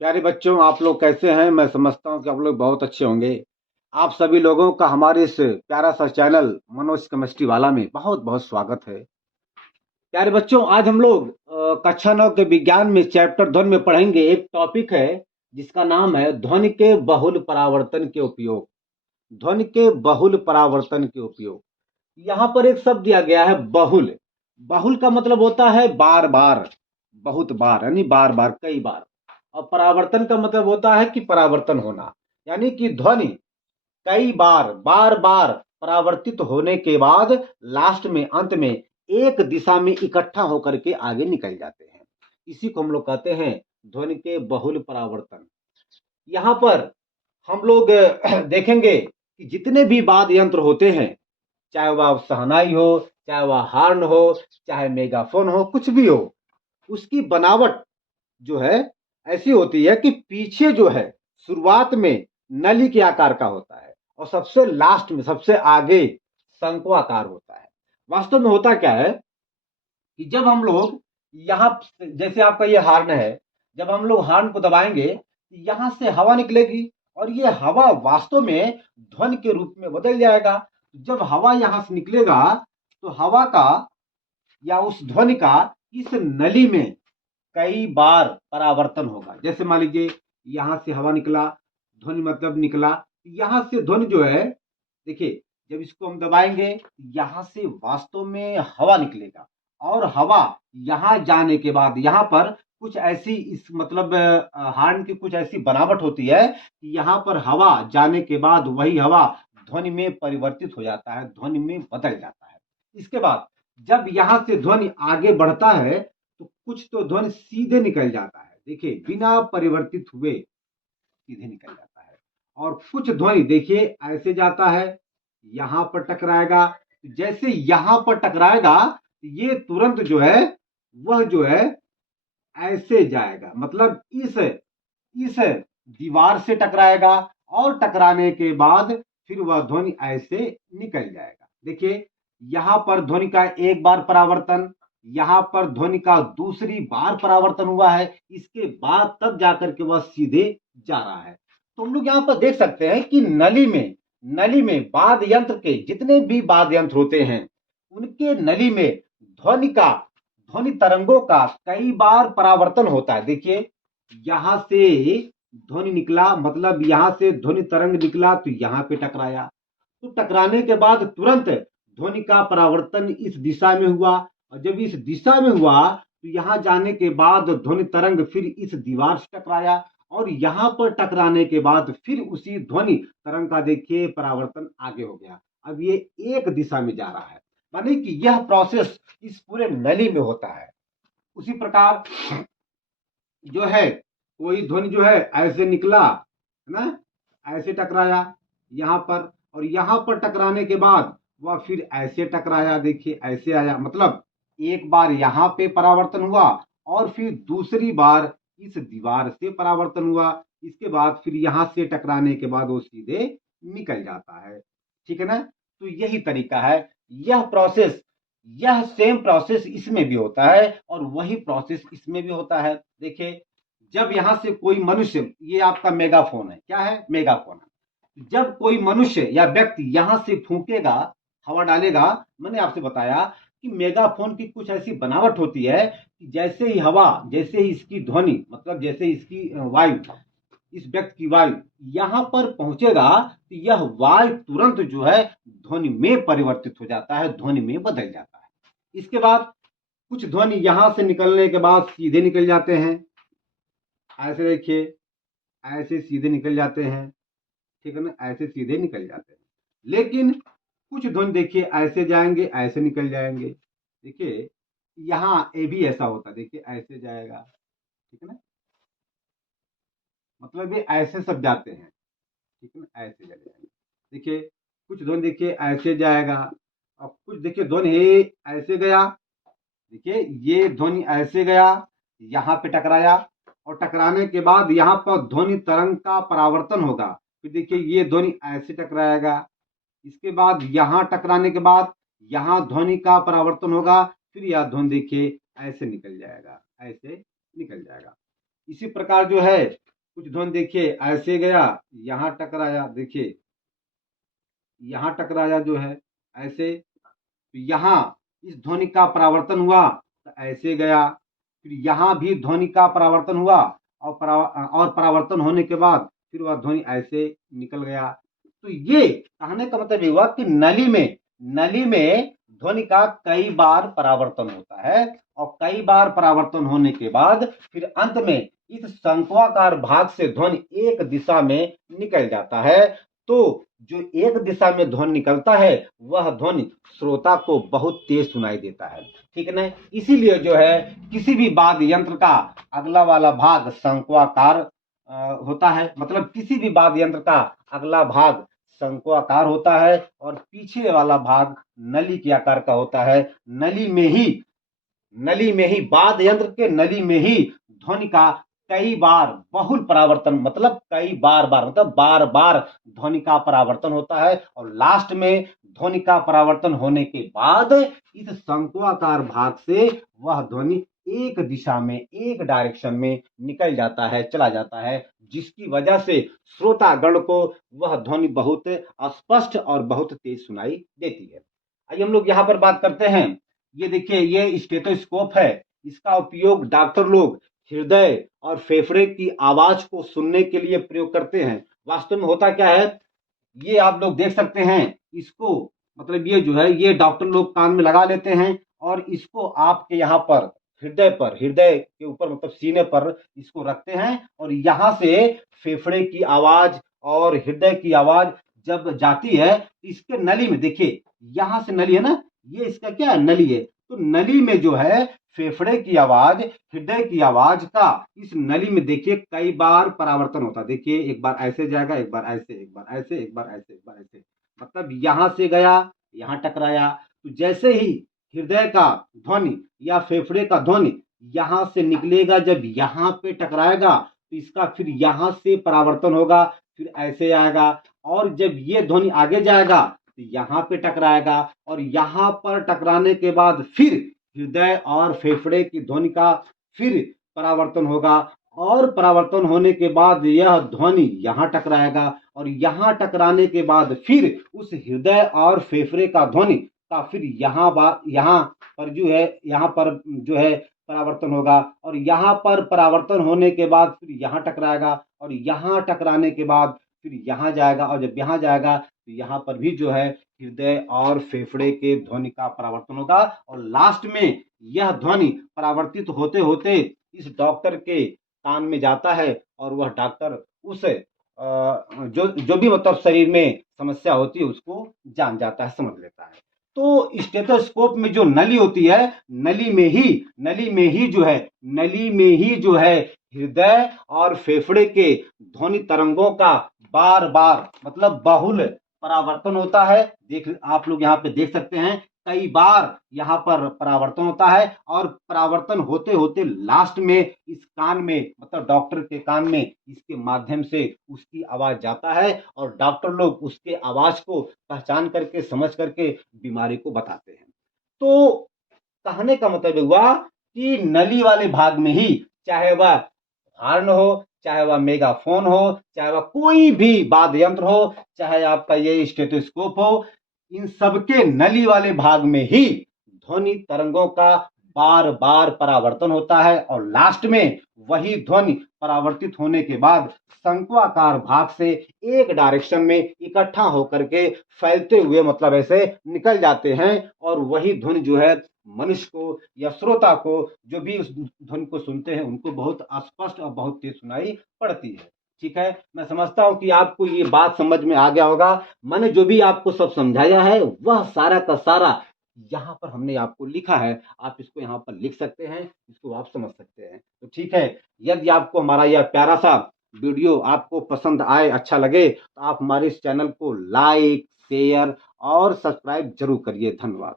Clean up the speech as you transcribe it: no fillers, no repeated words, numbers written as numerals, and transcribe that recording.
प्यारे बच्चों, आप लोग कैसे हैं? मैं समझता हूँ कि आप लोग बहुत अच्छे होंगे। आप सभी लोगों का हमारे इस प्यारा सा चैनल मनोज केमिस्ट्री वाला में बहुत बहुत स्वागत है। प्यारे बच्चों, आज हम लोग कक्षा 9 के विज्ञान में चैप्टर ध्वनि में पढ़ेंगे। एक टॉपिक है जिसका नाम है ध्वनि के बहुल परावर्तन के उपयोग। ध्वनि के बहुल परावर्तन के उपयोग। यहाँ पर एक शब्द दिया गया है, बहुल। बहुल का मतलब होता है बार बार, बहुत बार, यानी बार बार, कई बार। और परावर्तन का मतलब होता है कि परावर्तन होना, यानी कि ध्वनि कई बार, बार बार परावर्तित होने के बाद लास्ट में, अंत में एक दिशा में इकट्ठा होकर के आगे निकल जाते हैं। इसी को हम लोग कहते हैं ध्वनि के बहुल परावर्तन। यहाँ पर हम लोग देखेंगे कि जितने भी वाद्य यंत्र होते हैं, चाहे वह शहनाई हो, चाहे वह हार्न हो, चाहे मेगाफोन हो, कुछ भी हो, उसकी बनावट जो है ऐसी होती है कि पीछे जो है शुरुआत में नली के आकार का होता है और सबसे लास्ट में, सबसे आगे शंक्वाकार होता है। वास्तव में होता क्या है कि जब हम लोग यहाँ, जैसे आपका ये हार्न है, जब हम लोग हार्न को दबाएंगे यहां से हवा निकलेगी और ये हवा वास्तव में ध्वनि के रूप में बदल जाएगा। जब हवा यहां से निकलेगा तो हवा का या उस ध्वनि का इस नली में कई बार परावर्तन होगा। जैसे मान लीजिए यहां से हवा निकला, ध्वनि मतलब निकला, यहां से ध्वनि जो है, देखिए जब इसको हम दबाएंगे यहां से वास्तव में हवा निकलेगा और हवा यहां जाने के बाद यहां पर कुछ ऐसी, इस मतलब हार्न की कुछ ऐसी बनावट होती है कि यहां पर हवा जाने के बाद वही हवा ध्वनि में परिवर्तित हो जाता है, ध्वनि में बदल जाता है। इसके बाद जब यहां से ध्वनि आगे बढ़ता है तो कुछ तो ध्वनि सीधे निकल जाता है, देखिए बिना परिवर्तित हुए सीधे निकल जाता है। और कुछ ध्वनि देखिए ऐसे जाता है, यहां पर टकराएगा, जैसे यहां पर टकराएगा ये तुरंत जो है, वह जो है ऐसे जाएगा, मतलब इस दीवार से टकराएगा और टकराने के बाद फिर वह ध्वनि ऐसे निकल जाएगा। देखिए यहां पर ध्वनि का एक बार परावर्तन, यहां पर ध्वनि का दूसरी बार परावर्तन हुआ है, इसके बाद तब जाकर के वह सीधे जा रहा है। तो हम लोग यहां पर देख सकते हैं कि नली में वाद्य यंत्र के जितने भी वाद्य यंत्र होते हैं उनके नली में ध्वनि का, ध्वनि तरंगों का कई बार परावर्तन होता है। देखिए यहां से ध्वनि निकला, मतलब यहां से ध्वनि तरंग निकला तो यहां पे टकराया, तो टकराने के बाद तुरंत ध्वनि का परावर्तन इस दिशा में हुआ और जब इस दिशा में हुआ तो यहां जाने के बाद ध्वनि तरंग फिर इस दीवार से टकराया और यहां पर टकराने के बाद फिर उसी ध्वनि तरंग का देखिए परावर्तन आगे हो गया। अब ये एक दिशा में जा रहा है, माने कि यह प्रोसेस इस पूरे नली में होता है। उसी प्रकार जो है कोई ध्वनि जो है ऐसे निकला, है ना, ऐसे टकराया यहां पर और यहां पर टकराने के बाद वह फिर ऐसे टकराया, देखिए ऐसे आया, मतलब एक बार यहां पे परावर्तन हुआ और फिर दूसरी बार इस दीवार से परावर्तन हुआ, इसके बाद फिर यहां से टकराने के बाद वो सीधे निकल जाता है। ठीक है ना? तो यही तरीका है, यह प्रोसेस, यह सेम प्रोसेस इसमें भी होता है और वही प्रोसेस इसमें भी होता है। देखिए जब यहां से कोई मनुष्य, ये आपका मेगाफोन है, क्या है? मेगाफोन है। जब कोई मनुष्य या व्यक्ति यहां से फूकेगा, हवा डालेगा, मैंने आपसे बताया कि मेगाफोन की कुछ ऐसी बनावट होती है कि जैसे ही हवा, जैसे ही इसकी ध्वनि, मतलब जैसे इसकी वायु, इस व्यक्ति की वायु यहां पर पहुंचेगा तो यह वायु तुरंत जो है ध्वनि में परिवर्तित हो जाता है, ध्वनि में बदल जाता है। इसके बाद कुछ ध्वनि यहां से निकलने के बाद सीधे निकल जाते हैं, ऐसे देखिए, ऐसे सीधे निकल जाते हैं, ठीक है ना, ऐसे सीधे निकल जाते हैं। लेकिन कुछ ध्वनि देखिए ऐसे जाएंगे, ऐसे निकल जाएंगे। देखिए यहाँ ये भी ऐसा होता है, देखिए ऐसे जाएगा, ठीक है ना, मतलब ये ऐसे सब जाते हैं, ठीक है ना, ऐसे चले जाएंगे। देखिए कुछ ध्वनि देखिए ऐसे जाएगा और कुछ देखिए ध्वनि ये ऐसे गया, देखिए ये ध्वनि ऐसे गया, यहाँ पे टकराया और टकराने के बाद यहाँ पर ध्वनि तरंग का परावर्तन होगा, फिर देखिए ये ध्वनि ऐसे टकराएगा, इसके बाद यहाँ टकराने के बाद यहाँ ध्वनि का परावर्तन होगा, फिर यह ध्वनि देखिए ऐसे निकल जाएगा, ऐसे निकल जाएगा। इसी प्रकार जो है कुछ ध्वनि देखिए ऐसे गया, यहाँ टकराया, देखिए यहाँ टकराया जो है ऐसे, तो यहाँ इस ध्वनि का परावर्तन हुआ तो ऐसे गया, फिर यहाँ भी ध्वनि का परावर्तन हुआ और परावर्तन होने के बाद फिर वह ध्वनि ऐसे निकल गया। तो ये कहने का मतलब ये हुआ कि नली में ध्वनि का कई बार परावर्तन होता है और कई बार परावर्तन होने के बाद फिर अंत में इस शंक्वाकार भाग से ध्वनि एक दिशा में निकल जाता है। तो जो एक दिशा में ध्वनि निकलता है वह ध्वनि श्रोता को बहुत तेज सुनाई देता है, ठीक है ना। इसीलिए जो है किसी भी वाद्य यंत्र का अगला वाला भाग शंक्वाकार होता है, मतलब किसी भी वाद्य यंत्र का अगला भाग शंक्वाकार होता है और पीछे वाला भाग नली के आकार का होता है। नली में ही वाद्य यंत्र के नली में ही ध्वनि का कई बार बहुल परावर्तन, मतलब कई बार मतलब बार बार ध्वनि का परावर्तन होता है और लास्ट में ध्वनि का परावर्तन होने के बाद इस शंक्वाकार भाग से वह ध्वनि एक दिशा में, एक डायरेक्शन में निकल जाता है, चला जाता है, जिसकी वजह से श्रोतागण को वह ध्वनि बहुत स्पष्ट और बहुत तेज सुनाई देती है। आइए हम लोग यहाँ पर बात करते हैं। ये देखिए, ये स्टेथोस्कोप है। इसका उपयोग डॉक्टर लोग हृदय और फेफड़े की आवाज को सुनने के लिए प्रयोग करते हैं। वास्तव में होता क्या है, ये आप लोग देख सकते हैं, इसको मतलब ये जो है ये डॉक्टर लोग कान में लगा लेते हैं और इसको आपके यहाँ पर हृदय के ऊपर मतलब सीने पर इसको रखते हैं और यहाँ से फेफड़े की आवाज और हृदय की आवाज जब जाती है इसके नली में, देखिए यहाँ से नली है ना, ये इसका क्या है, नली है। तो नली में जो है फेफड़े की आवाज, हृदय की आवाज का इस नली में देखिए कई बार परावर्तन होता है। देखिए एक बार ऐसे जाएगा, एक बार ऐसे, एक बार ऐसे, एक बार ऐसे, एक बार ऐसे, मतलब यहां से गया, यहां टकराया। तो जैसे ही हृदय का ध्वनि या फेफड़े का ध्वनि यहां से निकलेगा, जब यहां पे टकराएगा तो इसका फिर यहां से परावर्तन होगा, फिर ऐसे आएगा और जब ये ध्वनि आगे जाएगा तो यहाँ पे टकराएगा और यहाँ पर टकराने के बाद फिर हृदय और फेफड़े की ध्वनि का फिर परावर्तन होगा और परावर्तन होने के बाद यह ध्वनि यहाँ टकराएगा और यहाँ टकराने के बाद फिर उस हृदय और फेफड़े का ध्वनि का फिर यहाँ पर जो है परावर्तन होगा और यहाँ पर परावर्तन होने के बाद फिर यहाँ टकराएगा और यहाँ टकराने के बाद फिर यहाँ जाएगा और जब यहाँ जाएगा तो यहाँ पर भी जो है हृदय और फेफड़े के ध्वनि का परावर्तन होगा और लास्ट में यह ध्वनि परावर्तित होते होते इस डॉक्टर के कान में जाता है और वह डॉक्टर उस जो भी मतलब शरीर में समस्या होती है उसको जान जाता है, समझ लेता है। तो स्टेथोस्कोप में जो नली होती है, नली में ही जो है हृदय और फेफड़े के ध्वनि तरंगों का बार बार मतलब बहुल परावर्तन होता है। आप लोग यहाँ पे देख सकते हैं कई बार यहाँ पर परावर्तन होता है और परावर्तन होते होते लास्ट में इस कान में मतलब डॉक्टर के कान में इसके माध्यम से उसकी आवाज जाता है और डॉक्टर लोग उसके आवाज को पहचान करके समझ करके बीमारी को बताते हैं। तो कहने का मतलब हुआ कि नली वाले भाग में ही, चाहे वह हार्न हो, चाहे वह मेगाफोन हो, चाहे वह कोई भी वाद्य यंत्र हो, चाहे आपका ये स्टेथोस्कोप हो, इन सबके नली वाले भाग में ही ध्वनि तरंगों का बार बार परावर्तन होता है और लास्ट में वही ध्वनि परावर्तित होने के बाद शंक्वाकार भाग से एक डायरेक्शन में इकट्ठा होकर के फैलते हुए मतलब ऐसे निकल जाते हैं और वही ध्वनि जो है मनुष्य को या श्रोता को, जो भी उस ध्वनि को सुनते हैं, उनको बहुत स्पष्ट और बहुत तेज सुनाई पड़ती है। ठीक है, मैं समझता हूं कि आपको ये बात समझ में आ गया होगा। मैंने जो भी आपको सब समझाया है वह सारा का सारा यहाँ पर हमने आपको लिखा है, आप इसको यहाँ पर लिख सकते हैं, इसको आप समझ सकते हैं। तो ठीक है, यदि आपको हमारा यह प्यारा सा वीडियो आपको पसंद आए, अच्छा लगे, तो आप हमारे इस चैनल को लाइक, शेयर और सब्सक्राइब जरूर करिए। धन्यवाद।